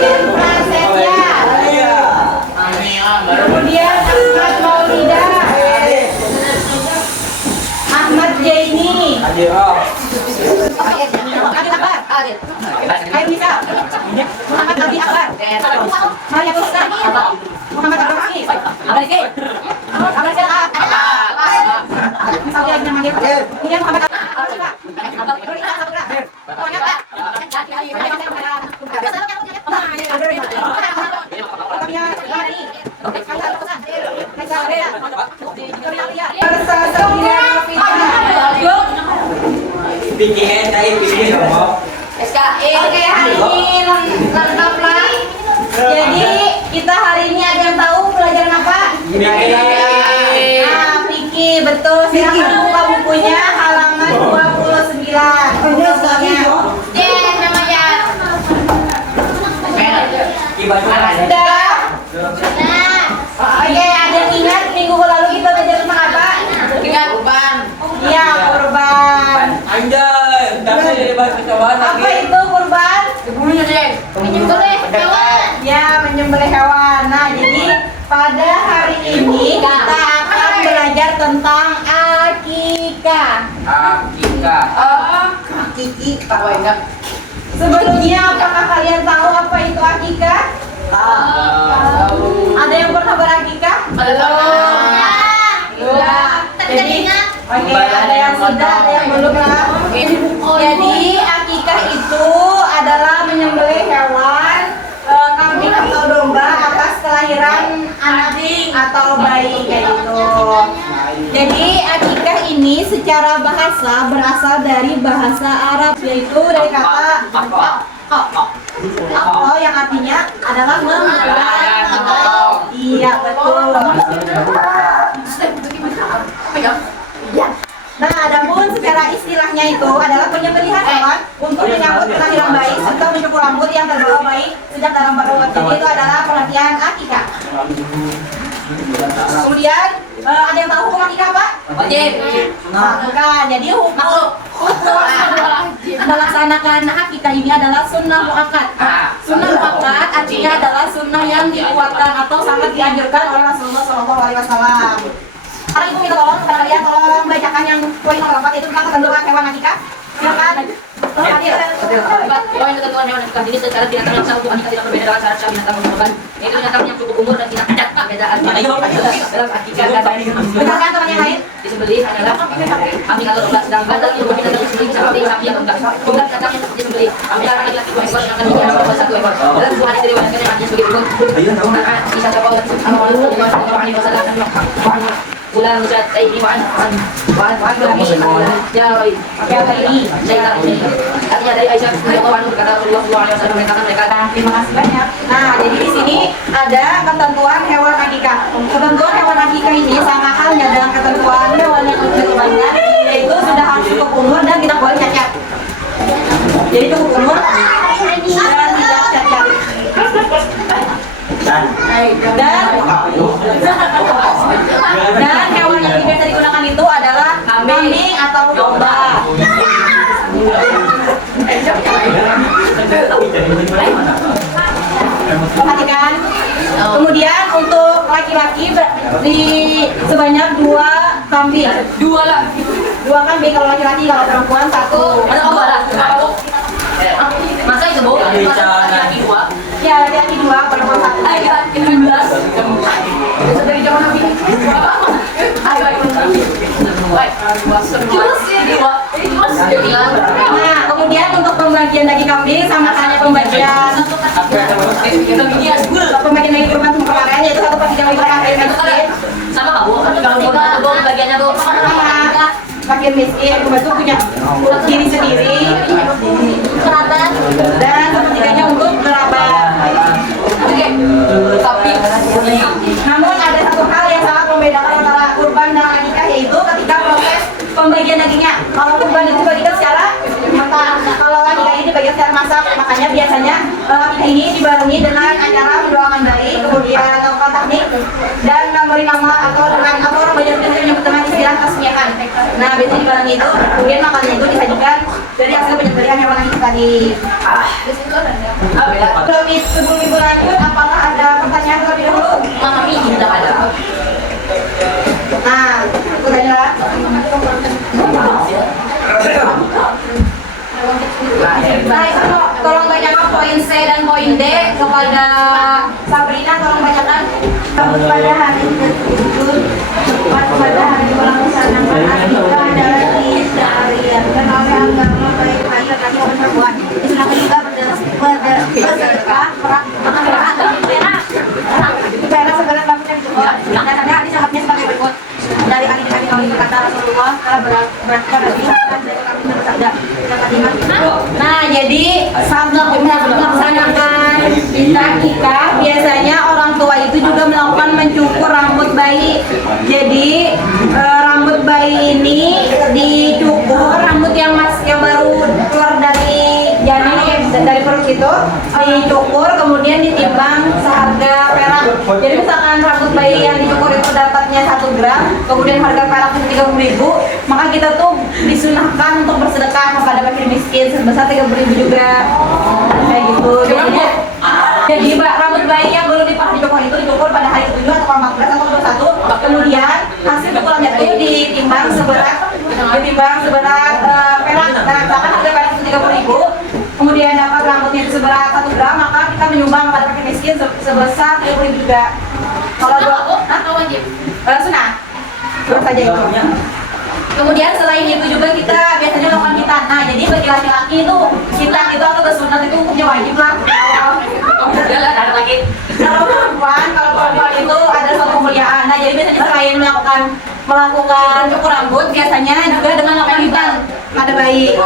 Prasetya. Kemudian Ahmad Maulida. Ahmad Jaini. Adil Akbar. Khairunisa. Muhammad Abi Akbar. Maria Kusta. Muhammad Abdul Hafiz. Abdul Salam. Misalnya yang manggil. Kemudian Muhammad bikin SKE. Oke, hari ini lengkap lah. Jadi kita hari ini ada yang tahu pelajaran apa? Nah, fikih, betul. Silakan buka bukunya halaman 29. Namanya. Sudah. Oke, ada yang ingat minggu lalu kita belajar tentang apa? Kurban. Iya, kurban. Anjay, tapi dari bahasa percobaan Apa itu kurban? Ibunya deh. Menyembelih hewan. Ya, menyembelih hewan. Nah, jadi pada hari ini kita akan belajar tentang akikah. Akikah. Akiki. Pak Wenda. Sebelumnya, apakah kalian tahu apa itu akikah? Ada yang pernah berakikah? Belum. Jadi, oke, ada yang sudah, ada yang belum lah. Jadi akikah itu adalah menyembelih hewan, kambing atau domba atas kelahiran anak atau bayi kayak gitu. Jadi akikah ini secara bahasa berasal dari bahasa Arab, yaitu dari kata "aqqa" yang artinya adalah membelah. Iya, betul. Nah, adapun secara istilahnya itu adalah penyembelihan hewan untuk menyambut kelahiran bayi serta mencukur rambut yang terbawa bayi sejak dalam perut. Jadi itu adalah pengertian akikah. Kemudian ada yang tahu hukum akikah apa? Wajib. Nah, bukan. Jadi hukum melaksanakan akikah ini adalah sunnah muakkad. Sunnah muakkad artinya adalah sunnah yang dikuatkan atau sangat dianjurkan oleh Rasulullah SAW. Sekarang ibu minta tolong kepada kalian tolong bacakan yang poin nomor 4 itu tentang ketentuan hewan akikah. Silakan. Tolong hadir. Poin ketentuan hewan akikah ini secara tidak terlaksana untuk akikah tidak berbeda dengan syarat binatang kurban. Yaitu binatang yang cukup umur dan tidak ada perbedaan dalam akikah dan Bacakan teman yang lain. disembelih adalah kambing atau domba, sedangkan bagi binatang disembelih seperti sapi atau enggak. Jumlah binatang yang disembelih antara laki-laki 2 ekor dan kambing yang berupa 1 ekor. Dalam sebuah hadis diriwayatkan yang artinya sebagai berikut. Bisa coba bulan Ustaz ini wan lagi jauh saya artinya dari Aisyah radhiyallahu anha kata Rasulullah SAW mereka. Terima kasih banyak. Nah, jadi di sini ada ketentuan hewan akikah. Ketentuan hewan akikah ini sama halnya dengan ketentuan hewan yang kurbannya, yaitu sudah harus cukup umur dan tidak boleh cacat. Jadi cukup umur dan tidak cacat. Dan hewan yang biasa digunakan itu adalah kambing atau domba. Perhatikan. Kemudian untuk laki-laki di sebanyak 2 kambing. 2 kambing kalau laki-laki, kalau perempuan 1. Ada apa lah? Masa itu Bu? Laki-laki 2. Ya, laki-laki 2, perempuan 1. Ayo kita 17. Dari zaman Nabi. Ayo. Nah, kemudian untuk pembagian daging kambing sama halnya pembagian daging kurban kemarin, yaitu 1/3 kambing sama kamu. Kalau bagiannya tuh sama fakir miskin, kurban itu punya diri sendiri, kerabat, dan 1/3 untuk kerabat. tapi Namun ada satu hal yang sangat membedakan antara kurban dan akikah, yaitu ketika proses pembagian dagingnya. Kalau kurban itu dibagikan secara mentah, kalau akikah ini dibagikan secara masak. Makanya biasanya akikah ini dibarengi dengan acara mendoakan bayi, kemudian atau taknik, dan memberi nama atau dengan apa orang banyak biasanya menyebut dengan istilah tasmiyahan. Nah, biasanya dibarengi itu, kemudian makannya itu disajikan Dari hasil penyembelihan hewan itu tadi. Sebelum ibu lanjut, apakah ada pertanyaan terlebih dahulu? Kami tidak ada. Nah, itu tanya. Nah, itu tolong bacakan poin C dan poin D kepada Sabrina, tolong bacakan. Pada hari ke-7 tepat pada hari melaksanakan akikah adalah disyariatkan oleh agama baik lahir dan perempuan. Disunahkan juga bersedekah perak segala lakukan cukup. Dan ada hadis sahabatnya sebagai berikut. Dari Ali bin Abi Thalib berkata Rasulullah telah berakbar Nabi dari kami bersabda. Nah, jadi sabda melaksanakan akikah biasanya orang tua itu juga melakukan mencukur rambut bayi. Jadi rambut bayi ini dicukur, rambut yang baru keluar dari janin dari perut itu dicukur kemudian ditimbang seharga perak. Jadi misalkan rambut bayi yang dicukur itu dapatnya 1 gram, kemudian harga perak itu 30.000, maka kita tuh disunahkan untuk bersedekah kepada fakir miskin sebesar 30.000 juga. Kayak gitu. Jadi rambut bayi yang belum dicukur itu dicukur pada hari ke-7 atau 14 atau 21. Kemudian hasil cukurannya itu ditimbang seberat perak. Nah, misalkan harga perak itu 30.000, kemudian dapat rambutnya itu seberat 1 gram, maka kita menyumbang kepada fakir miskin sebesar 30.000 juga. Kalau Atau wajib? sunah, terus saja itu. Kemudian selain itu juga kita biasanya melakukan khitan. Nah, jadi bagi laki-laki itu khitan itu atau kesunat itu hukumnya wajib lah. Kalau perempuan itu ada suatu kemuliaan. Nah, jadi biasanya selain melakukan cukur rambut, biasanya juga dengan melakukan khitan pada bayi.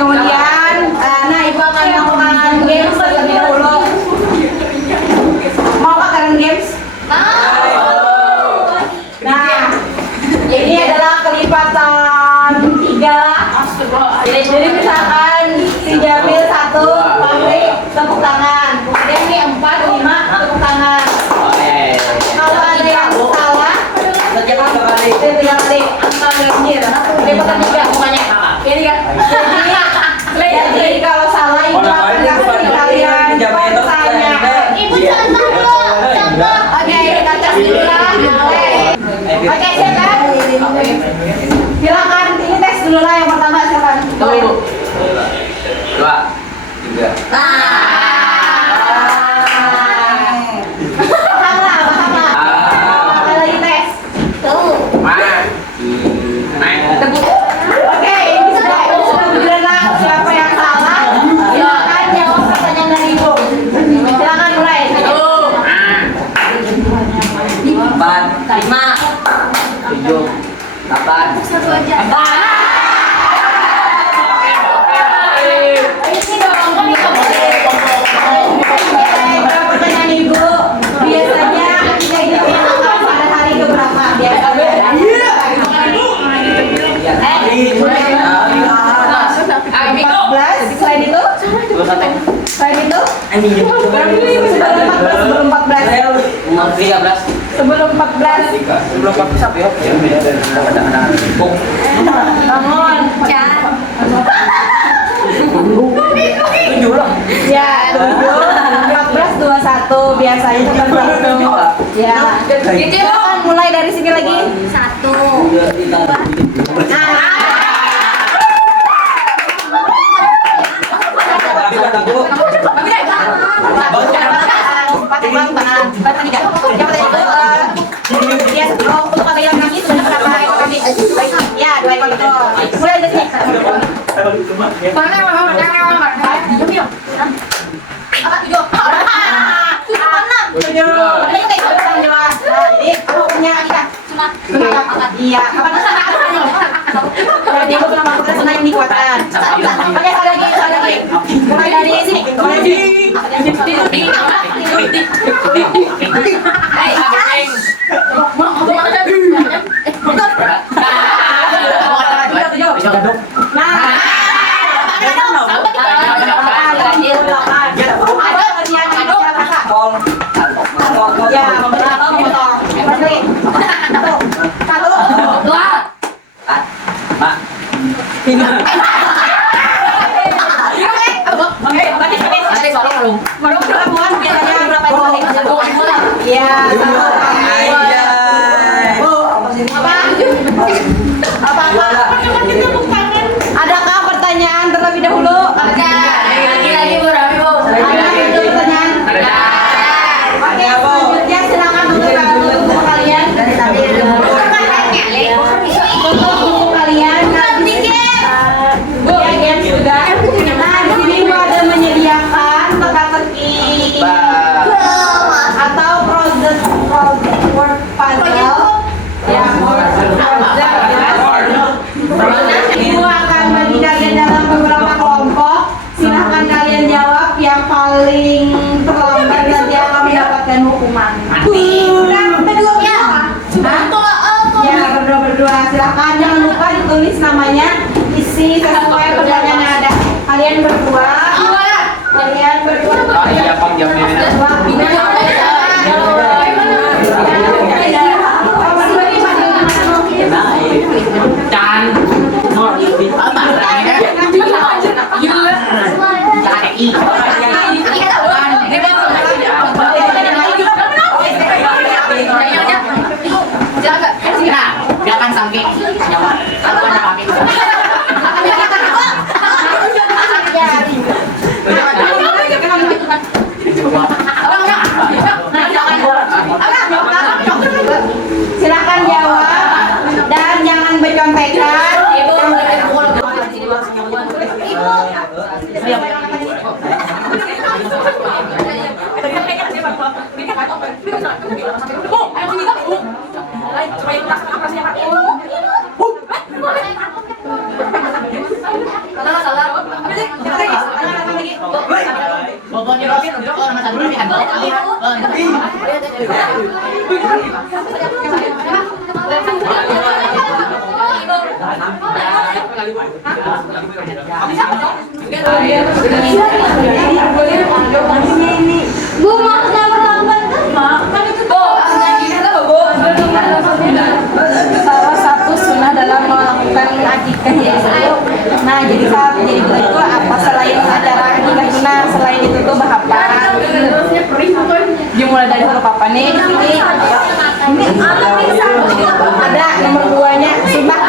Kemudian, nah ibu akan melakukan games terlebih dahulu. Mau kalian games? Nah, ini adalah kelipatan 3. Jadi misalkan si Jamil 1, Pabrik tepuk tangan. Kemudian ini 4, 5 tepuk tangan. Kalau ada yang salah, itu 3 kali. Angka ganjil. Kelipatan 3 bukannya. Ini kan. Jadi kalau salah ibu akan kasih kalian pertanyaan. Ibu contoh. Oke, kita tes dulu ya. Oke, silakan. Silakan, ini tes dulu lah yang pertama, silakan. 1, 2, 3. Paham lah. Apa lagi tes? Oke, ini sudah berjalan. Siapa yang salah? Silakan jawab pertanyaan dari ibu. Silakan mulai. 4, 5. 7, 8. Satu aja. Ini dong. Pertanyaan ibu, biasanya kita itu pada hari keberapa? Biasanya. Selain itu? Sebelum 14. Sebelum 14. Apa ya? Bangun. Ya, 14, 21 biasanya seperti itu. Ya. Silakan mulai dari sini lagi. 1. Ya, 2 ekor betul. Mulai dari sini. Jadi punya ikan. Iya. Jadi aku pernah makan sunah yang dikuatkan. Oke, sekali lagi. Mulai dari sini. Nanti soalnya marung. Marung perempuan biasanya berapa kali? Iya, sama. Apa? Adakah pertanyaan terlebih dahulu? Ada. Lagi Bu, Rami Bu. Ada pertanyaan? Oke, selanjutnya silakan untuk buku kalian. Untuk buku kalian. Ya, sudah. Nah, di sini Bu ada menyediakan teka-teki atau project work puzzle. Ya, Ibu akan bagi kalian dalam beberapa kelompok. Silahkan kalian jawab yang paling terlambat nanti akan mendapatkan hukuman. Ya, berdua. Silahkan jangan lupa ditulis namanya, isi sesuai pertanyaan yang ada. Kalian berdua. Oh iya, Pak, jam ini. Dan Jangan sampai nyawa. Kalau ada pakai. Silakan jawab dan jangan bercontekan. Pokoknya Robin untuk orang satu Bu, maksudnya terlambat salah satu sunnah dalam melakukan akikah yaitu, nah jadi saat menjadi bulan itu apa selain acara akikah itu, nah selain itu tuh bahapa dimulai dari huruf apa nih di sini ada nomor 2 nya sunnah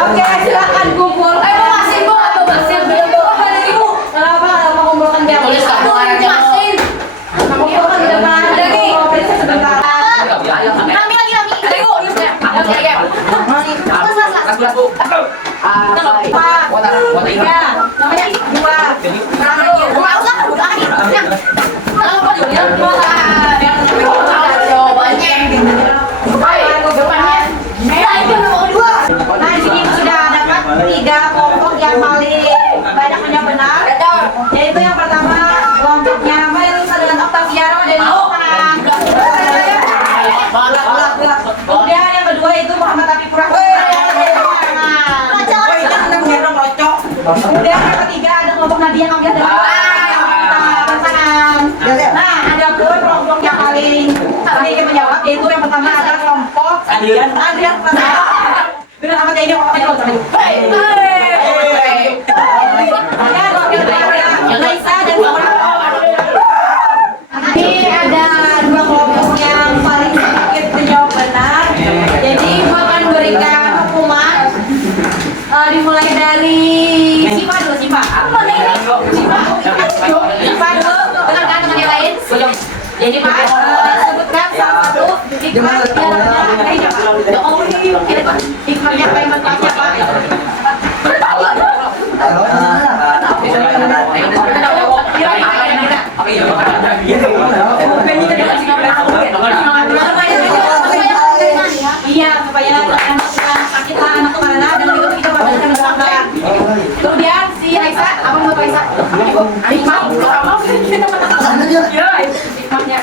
Oke, silakan kumpul. masih Bu atau masih Kenapa kumpulkan dia? tulis kamu aja Kumpulkan di depan. Ada nih. Sebentar. Rami lagi ada Bu Nah, di sini sudah dapat 3 kelompok yang paling banyak yang benar. Yaitu yang pertama kelompoknya Melisa dengan Octaviano dan Yohan. Kemudian yang kedua itu Muhammad Habib Rahman. Kemudian yang ketiga ada kelompok Nadia Kamil dan pasangan. Nah, ada pun kelompok yang paling sedikit menjawab, yaitu yang pertama adalah kelompok Adrian Pratama. Dengan nama ini orang Laisa dan ini ada 2 kelompok yang paling sedikit menjawab benar. Jadi akan berikan hukuman dimulai dari Siva dulu, Siva. Siva dulu, dengarkan dengan yang lain. Jadi Pak, sebutkan salah satu hikmah hikmahnya apa yang bertanya Pak? Iya, supaya sakit anak kemana dan itu kita bisa mengusahakan. Kemudian si Raisa, apa menurut Raisa? Hikmah, hikmahnya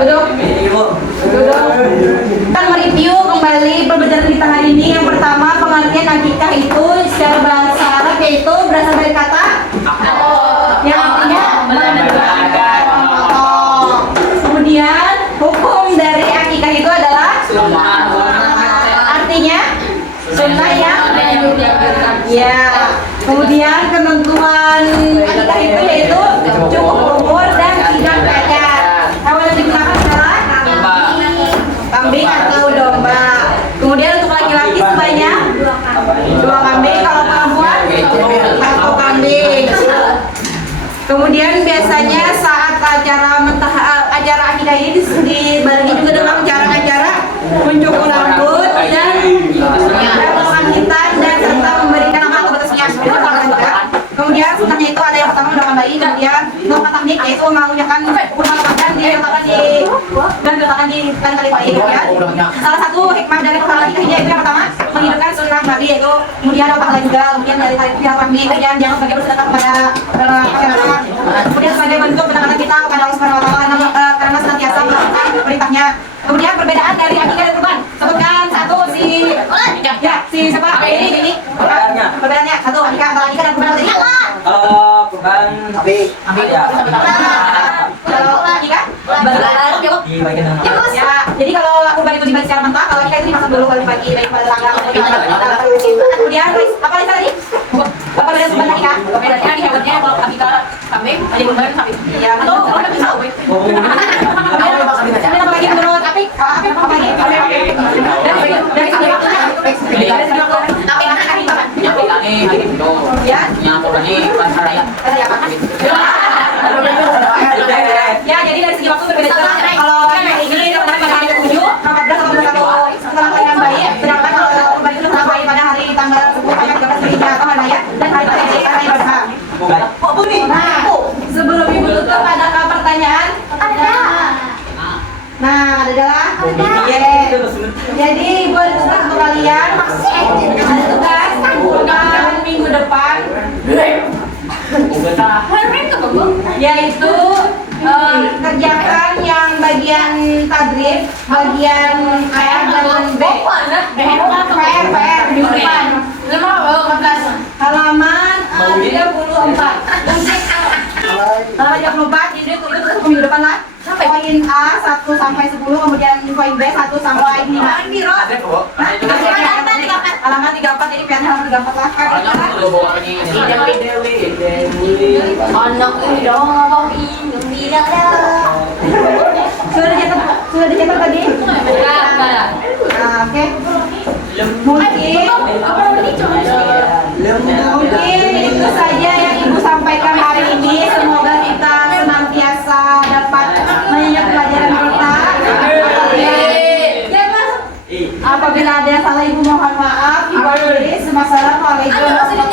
Duduk. Duduk. Kita mereview kembali pembelajaran kita hari ini. Yang pertama, pengertian akikah itu secara bahasa Arab yaitu berasal dari kata yang artinya memotong. Kemudian hukum dari akikah itu adalah artinya sunnah yang ya. Kemudian ketentuan akikah itu yaitu cukup umur dan tidak cacat. Hewan yang digunakan adalah kambing atau domba. Kemudian untuk laki-laki sebanyak 2 kambing, kalau perempuan 1 kambing. Kemudian biasanya saat acara akikah ini dibarengi juga dengan acara mencukur rambut dan melakukan hitan dan serta memberikan nama atau batasnya. Kemudian sunnahnya itu ada yang pertama menggunakan bayi, kemudian melakukan taknik yaitu mengunyahkan dan diletakkan di tali bayi. Kemudian salah satu hikmah dari perkara akikah itu yang pertama menghidupkan sunnah babi yaitu kemudian apa juga kemudian dari tali kambing, kemudian jangan sebagai bersedekah kepada masyarakat. Kemudian sebagai bentuk pendekatan kita kepada Allah Subhanahu Wa Taala karena senantiasa melakukan perintahnya. Kemudian perbedaan dari akikah dan kurban. Sebutkan satu si siapa? Ini. Perbedaannya satu akikah antara akikah dan kurban tadi. Kurban ya. Kalau akikah? Ya, jadi kalau kurban itu dibagi secara mentah, kalau akikah itu dimasak dulu baru dibagi baik pada tanggal. Kemudian apa lagi tadi? Apa beda kurban akikah? Bedanya di hewannya kalau akikah kambing, ada kurban sapi. Ya, atau orang bisa sapi. Kemudian apa lagi menurut Apik? Apik apa lagi? Dari segi waktunya? Apik akikah itu apa? Ya? Ya, jadi dari segi waktu berbeda juga. Kalau ini pada hari ke-7, 14 atau setelah kelahiran bayi, sedangkan kalau kurban itu setelah bayi pada hari tanggal 10 sampai 13 Zulhijjah atau hari raya dan hari Adha. Nah, sebelum Ibu tutup adakah pertanyaan? Ada. Nah, adalah jadi Ibu ada tugas untuk kalian. Ada tugas bukan minggu depan. Yaitu kerjakan yang bagian tadrib, bagian A dan B. PR minggu depan. Halaman 34. Halaman 34 jadi itu minggu depan lah. Poin A 1 sampai 10, kemudian poin B 1 sampai 5. Halaman 34 jadi PR halaman 34 lah. Sudah dicatat tadi? Nah, oke. Mungkin itu saja yang Ibu sampaikan hari ini. Semoga kita senantiasa dapat menyimak pelajaran kita. Apabila ada yang salah Ibu mohon maaf. Ibu akhiri. Wassalamualaikum warahmatullahi wabarakatuh.